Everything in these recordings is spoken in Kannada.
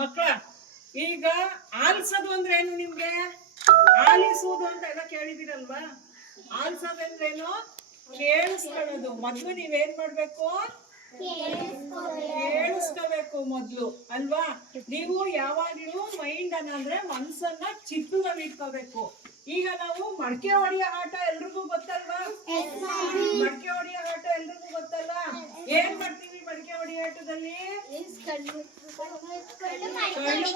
ಮಕ್ಕಳ ಈಗ ಆಲ್ಸೋದು ಅಂದ್ರೆ ಏನು ನಿಮ್ಗೆ? ಆಲಿಸುವುದು ಅಂತ ಎಲ್ಲ ಕೇಳಿದಿರಲ್ವಾ? ಆಲ್ಸೋದು ಅಂದ್ರೇನು? ಕೇಳಿಸ್ಕೊಳ್ಳೋದು. ಮೊದ್ಲು ನೀವೇನ್ ಮಾಡ್ಬೇಕು? ಕೇಳಿಸ್ಕೋಬೇಕು ಮೊದ್ಲು ಅಲ್ವಾ? ನೀವು ಯಾವಾಗ್ಲೂ ಮೈಂಡ್ ಅಂದ್ರೆ ಮನ್ಸನ್ನ ಚಿತ್ರದಲ್ಲಿ ಇಟ್ಕೋಬೇಕು. ಈಗ ನಾವು ಮಡಕೆ ಹೊಡೆಯೋ ಆಟ ಎಲ್ರಿಗೂ ಗೊತ್ತಲ್ವಾ? ಮಡಕೆ ಹೊಡೆಯೋ ಆಟ ಎಲ್ರಿಗೂ ಗೊತ್ತಲ್ವಾ? ಏನ್ ಮಾಡ್ತೀವಿ ಮಡಕೆ ಹೊಡೆಯೋ ಆಟದಲ್ಲಿ? ಕಣ್ಣು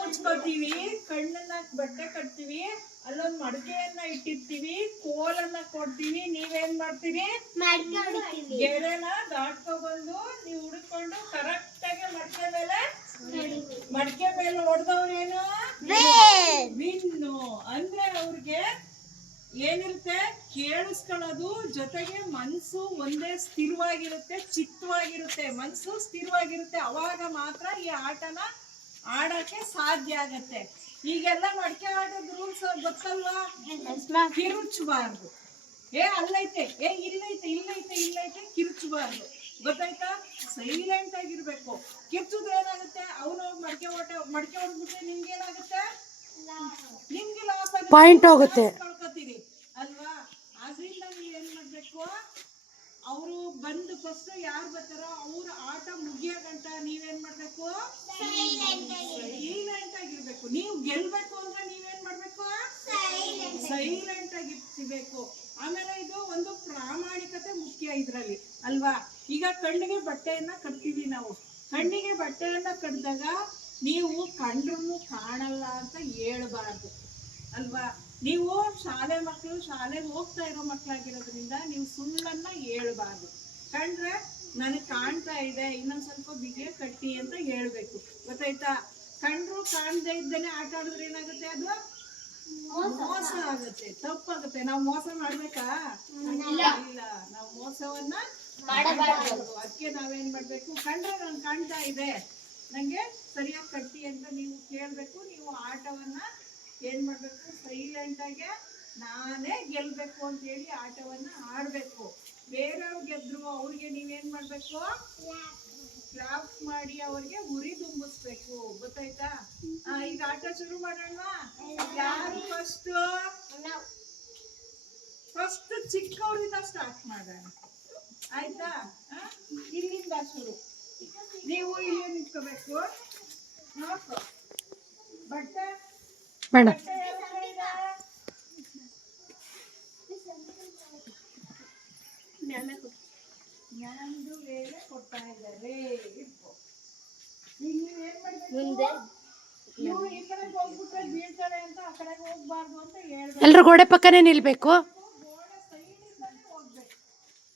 ಮುಚ್ಕೋತೀವಿ, ಕಣ್ಣನ್ನ ಬಟ್ಟೆ ಕಟ್ತೀವಿ, ಅಲ್ಲೊಂದ್ ಮಡಕೆಯನ್ನ ಇಟ್ಟಿರ್ತೀವಿ, ಕೋಲನ್ನ ಕೊಡ್ತೀವಿ. ನೀವೇನ್ ಮಾಡ್ತೀವಿ? ಗೆರೆನ ದಾಟ್ಕೊ ಬಂದು ನೀವು ಹುಡ್ಕೊಂಡು ಕರೆಕ್ಟ್ ಆಗಿ ಮಡಕೆ ಮೇಲೆ ಹೊಡೆದವ್ರೇನು ವಿನ್ನು. ಅಂದ್ರೆ ಅವ್ರಿಗೆ ಏನಿರುತ್ತೆ? ಕೇಳಿಸ್ಕೊಳ್ಳೋದು ಜೊತೆಗೆ ಮನ್ಸು ಒಂದೇ ಸ್ಥಿರವಾಗಿರುತ್ತೆ, ಚಿತ್ತವಾಗಿರುತ್ತೆ, ಮನ್ಸು ಸ್ಥಿರವಾಗಿರುತ್ತೆ. ಅವಾಗ ಮಾತ್ರ ಈ ಆಟನ ಆಡಕ್ಕೆ ಸಾಧ್ಯ ಆಗತ್ತೆ. ಈಗೆಲ್ಲ ಮಡಕೆ ಆಟದ ರೂಲ್ಸ್ ಗೊತ್ತಲ್ವಾ? ಕಿರುಚಬಾರ್ದು. ಅಲ್ಲೈತೆ, ಇಲ್ಲೈತೆ ಕಿರುಚಬಾರ್ದು. ಗೊತ್ತಾಯ್ತಾ? ಸೈಲೆಂಟ್ ಆಗಿರ್ಬೇಕು. ಕಿರ್ಚುದ್ರೆ ಏನಾಗುತ್ತೆ? ಅವನು ಮಡಕೆ ಹೊಡೆದ್ಬಿಟ್ರೆ ನಿಮ್ಗೇನಾಗುತ್ತೆ? ನಿಮ್ಗೆ ಲಾಸ್ ಆಗುತ್ತೆ, ಪಾಯಿಂಟ್ ಹೋಗುತ್ತೆ, ಕಳ್ಕೊತೀರಿ ಅಲ್ವಾ? ಆದ್ರಿಂದ ನೀವ್ ಏನ್ ಮಾಡ್ಬೇಕು? ಅವರು ಬಂದು ಫಸ್ಟ್ ಯಾರು ಬರ್ತಾರೋ ಅವ್ರ ಆಟ ಮುಗಿಯೋ ಗಂಟ ನೀವೇನ್ ಮಾಡ್ಬೇಕು? ಸೈಲೆಂಟ್ ಆಗಿರ್ಬೇಕು. ನೀವು ಗೆಲ್ಬೇಕು ಅಂದ್ರೆ ನೀವೇನ್ ಮಾಡ್ಬೇಕು? ಸೈಲೆಂಟ್ ಆಗಿರ್ಬೇಕು. ಆಮೇಲೆ ಇದು ಒಂದು ಪ್ರಾಮಾಣಿಕತೆ ಮುಖ್ಯ ಇದ್ರಲ್ಲಿ ಅಲ್ವಾ? ಈಗ ಕಣ್ಣಿಗೆ ಬಟ್ಟೆಯನ್ನ ಕಟ್ತೀವಿ ನಾವು. ಕಣ್ಣಿಗೆ ಬಟ್ಟೆಯನ್ನ ಕಟ್ಟಿದಾಗ ನೀವು ಕಂಡ್ರು ಕಾಣಲ್ಲ ಅಂತ ಹೇಳ್ಬಾರ್ದು ಅಲ್ವಾ? ನೀವು ಶಾಲೆಗೆ ಹೋಗ್ತಾ ಇರೋ ಮಕ್ಕಳಾಗಿರೋದ್ರಿಂದ ನೀವು ಸುಳ್ಳನ್ನ ಹೇಳ್ಬಾರ್ದು. ಕಂಡ್ರೆ ನನಗೆ ಕಾಣ್ತಾ ಇದೆ, ಇನ್ನೊಂದ್ ಸ್ವಲ್ಪ ಬಿಗಿ ಕಟ್ಟಿ ಅಂತ ಹೇಳ್ಬೇಕು. ಗೊತ್ತಾಯ್ತಾ? ಕಂಡ್ರು ಕಾಣದೇ ಇದ್ದೇನೆ ಆಟ ಆಡಿದ್ರೆ ಏನಾಗುತ್ತೆ? ಅದು ಮೋಸ ಆಗುತ್ತೆ, ತಪ್ಪಾಗುತ್ತೆ. ನಾವು ಮೋಸ ಮಾಡ್ಬೇಕಾ? ಇಲ್ಲ, ನಾವು ಮೋಸವನ್ನ ಮಾಡಬಾರ್ದು. ಅದಕ್ಕೆ ನಾವೇನ್ ಮಾಡ್ಬೇಕು? ಕಂಡ್ರೆ ನನ್ ಕಾಣ್ತಾ ಇದೆ, ನಂಗೆ ಸರಿಯಾಗಿ ಕಟ್ಟಿ ಅಂತ ನೀವು ಕೇಳ್ಬೇಕು. ನೀವು ಆಟವನ್ನ ಏನ್ ಮಾಡ್ಬೇಕು? ಸೈಲೆಂಟ್ ಆಗಿ ನಾನೇ ಗೆಲ್ಬೇಕು ಅಂತ ಹೇಳಿ ಆಟವನ್ನ ಆಡ್ಬೇಕು. ಬೇರೆಯವ್ರು ಗೆದ್ರು ಅವ್ರಿಗೆ ನೀವೇನ್ ಮಾಡ್ಬೇಕು? ಕ್ಲಾಪ್ ಮಾಡಿ ಅವ್ರಿಗೆ ಉರಿ ತುಂಬಿಸ್ಬೇಕು. ಗೊತ್ತಾಯ್ತಾ? ಈಗ ಆಟ ಶುರು ಮಾಡೋಣ. ಯಾರು ಫಸ್ಟ್ ಚಿಕ್ಕವರಿಂದ ಸ್ಟಾರ್ಟ್ ಮಾಡೋಣ, ಆಯ್ತಾ? ಇಲ್ಲಿಂದ ಶುರು. ನೀವು ಇಲ್ಲಿ ನಿಂತ್ಕೋಬೇಕು. ನೋಡ್ಕೊ ಬಟ್ಟೆ ನಂದು ಬೇರೆ ಕೊಡ್ತಾ ಇದ್ದಾರೆ. ಈಗ ನೀವೇನ್ ಮಾಡ್ಬೇಕು? ನೀವು ಈ ಕಡೆ ಹೋಗ್ಬಿಟ್ರೆ ಬೀಳ್ತಾರೆ ಅಂತ ಆ ಕಡೆ ಹೋಗ್ಬಾರ್ದು ಅಂತ ಹೇಳ್ಬೇಕು. ಎಲ್ರು ಗೋಡೆ ಪಕ್ಕನೇ ನಿಲ್ಬೇಕು. ಗೋಡೆ ಸೈಡಿಂದಾನೆ ಹೋಗ್ಬೇಕು.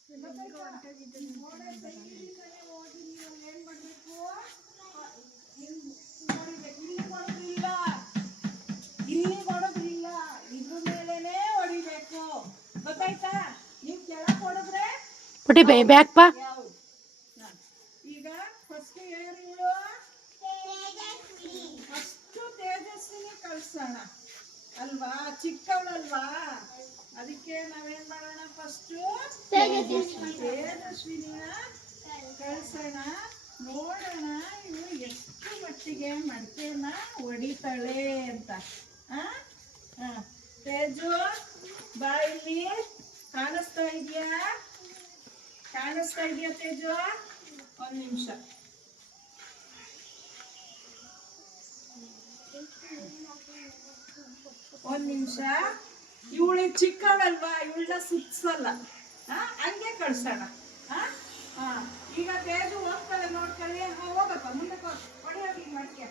ಗೋಡೆ ಸೈಡಿಂದಾನೆ ಹೋಗಿ ನೀವು ಏನ್ ಮಾಡ್ಬೇಕು? ಇಲ್ಲಿ ಹೊಡೋದ್ರಿಲ್ಲ, ಇದ್ರ ಮೇಲೆನೆ ಹೊಡಿಬೇಕು. ಗೊತ್ತಾಯ್ತಾ? ನೀವು ಕೆಳಗೆ ಹೊಡೆದ್ರೆ ಬ್ಯಾಕ್ ಪಾ. ಈಗ ಫಸ್ಟ್ ಯಾರು? ಫಸ್ಟ್ ತೇಜಸ್ವಿನಿ ಕಳ್ಸೋಣ ಅಲ್ವಾ? ಚಿಕ್ಕವಳಲ್ವಾ? ಅದಕ್ಕೆ ನಾವೇನ್ ಮಾಡೋಣ? ಫಸ್ಟ್ ತೇಜಸ್ವಿನಿಯ ಕಳ್ಸೋಣ. ನೋಡೋಣ ಇವು ಎಷ್ಟು ಮಟ್ಟಿಗೆ ಮಡಕೆನ ಹೊಡಿತಾಳೆ ಅಂತ. ತೇಜು ಬಾ ಇಲ್ಲಿ. ಕಾಣಿಸ್ತಾ ಇದೆಯಾ ತೇಜು? ಒಂದ್ ನಿಮಿಷ. ಇವಳು ಚಿಕ್ಕವಳಲ್ವಾ? ಇವಳನ್ನ ಸುತ್ಸಲ್ಲ, ಹಂಗೆ ಕಳ್ಸೋಣ. ಈಗ ತೇಜು ಹೋಗ್ತಾಳೆ, ನೋಡ್ಕೊಳ್ಳಿ. ಹೋಗಪ್ಪ ಮುಂದಕ್ಕೆ ಹೊಡೆಯೋಗಿ ಮಡಕೆ.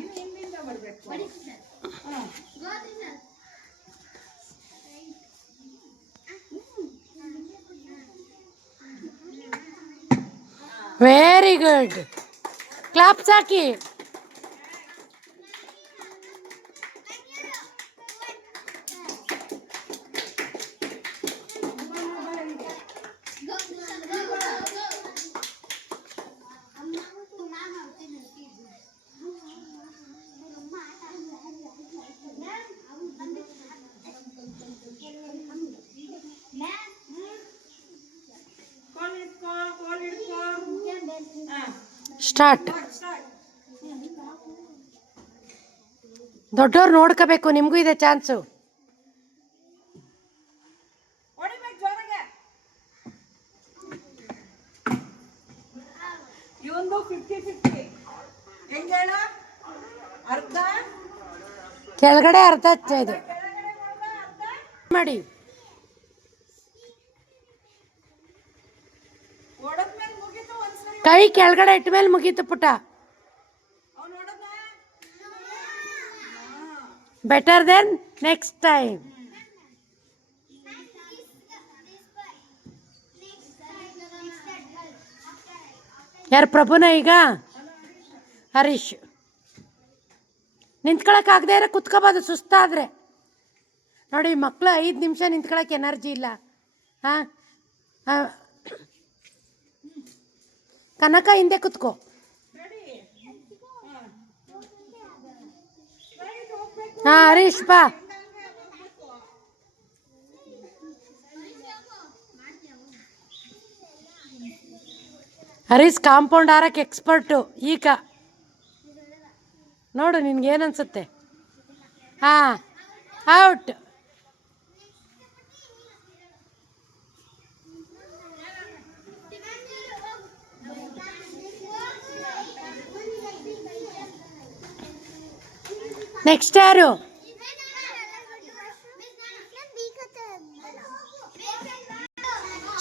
ಇನ್ನು ಹಿಂದಿಂದ ಬರ್ಬೇಕು. Very good. ಕ್ಲಾಪ್ಸ್ ಹಾಕಿ. ಸ್ಟಾರ್ಟ್. ದೊಡ್ಡವ್ರು ನೋಡ್ಕೋಬೇಕು, ನಿಮಗೂ ಇದೆ ಚಾನ್ಸು. ಇವಂದು 50-50 ಹೆಂಗೆ ಹೇಳ? ಅರ್ಧ ಕೆಳಗಡೆ ಅರ್ಧ ಇದು ಮಾಡಿ. ಹೊಡೆದ್ಮೇಲೆ ಮುಗೀತು. ಒಂದ್ಸರಿ ಕೈ ಕೆಳಗಡೆ ಇಟ್ಟ ಮೇಲೆ ಮುಗೀತು ಪುಟ. ಅವ್ನು ಹೊಡೆದ ಬೆಟರ್ ದೆನ್ ನೆಕ್ಸ್ಟ್ ಟೈಮ್. ಯಾರು ಪ್ರಭುನ ಈಗ? ಹರೀಶ್. ನಿಂತ್ಕೊಳಕ್ಕಾಗದೇ ಇರೋ ಕುತ್ಕೋಬೋದು ಸುಸ್ತಾದರೆ. ನೋಡಿ ಮಕ್ಕಳು 5 ನಿಮಿಷ ನಿಂತ್ಕೊಳಕ್ಕೆ ಎನರ್ಜಿ ಇಲ್ಲ. ಹಾಂ ಕನಕ ಹಿಂದೆ ಕುತ್ಕೋ. ಹಾಂ ಹರೀಶ್ ಬಾ. ಹರೀಶ್ ಕಾಂಪೌಂಡ್ ಹಾರಕ್ಕೆ ಎಕ್ಸ್ಪರ್ಟು. ಈಗ ನೋಡು ನಿನ್ಗೇನು ಅನ್ಸುತ್ತೆ? ಹಾಂ ಔಟ್. ನೆಕ್ಸ್ಟ್ ಯಾರು?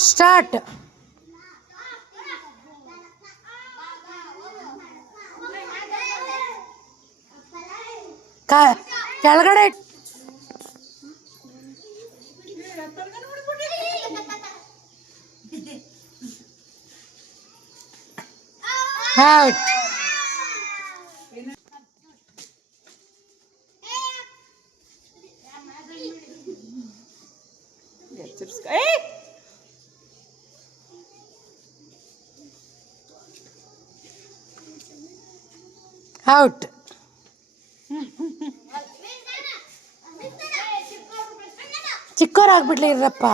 ಸ್ಟಾರ್ಟ್. ಕೆಳಗಡೆ ಔಟ್. ಔಟ್. ಚಿಕ್ಕವರಾಗ್ಬಿಡ್ಲಿ ಇರಪ್ಪ.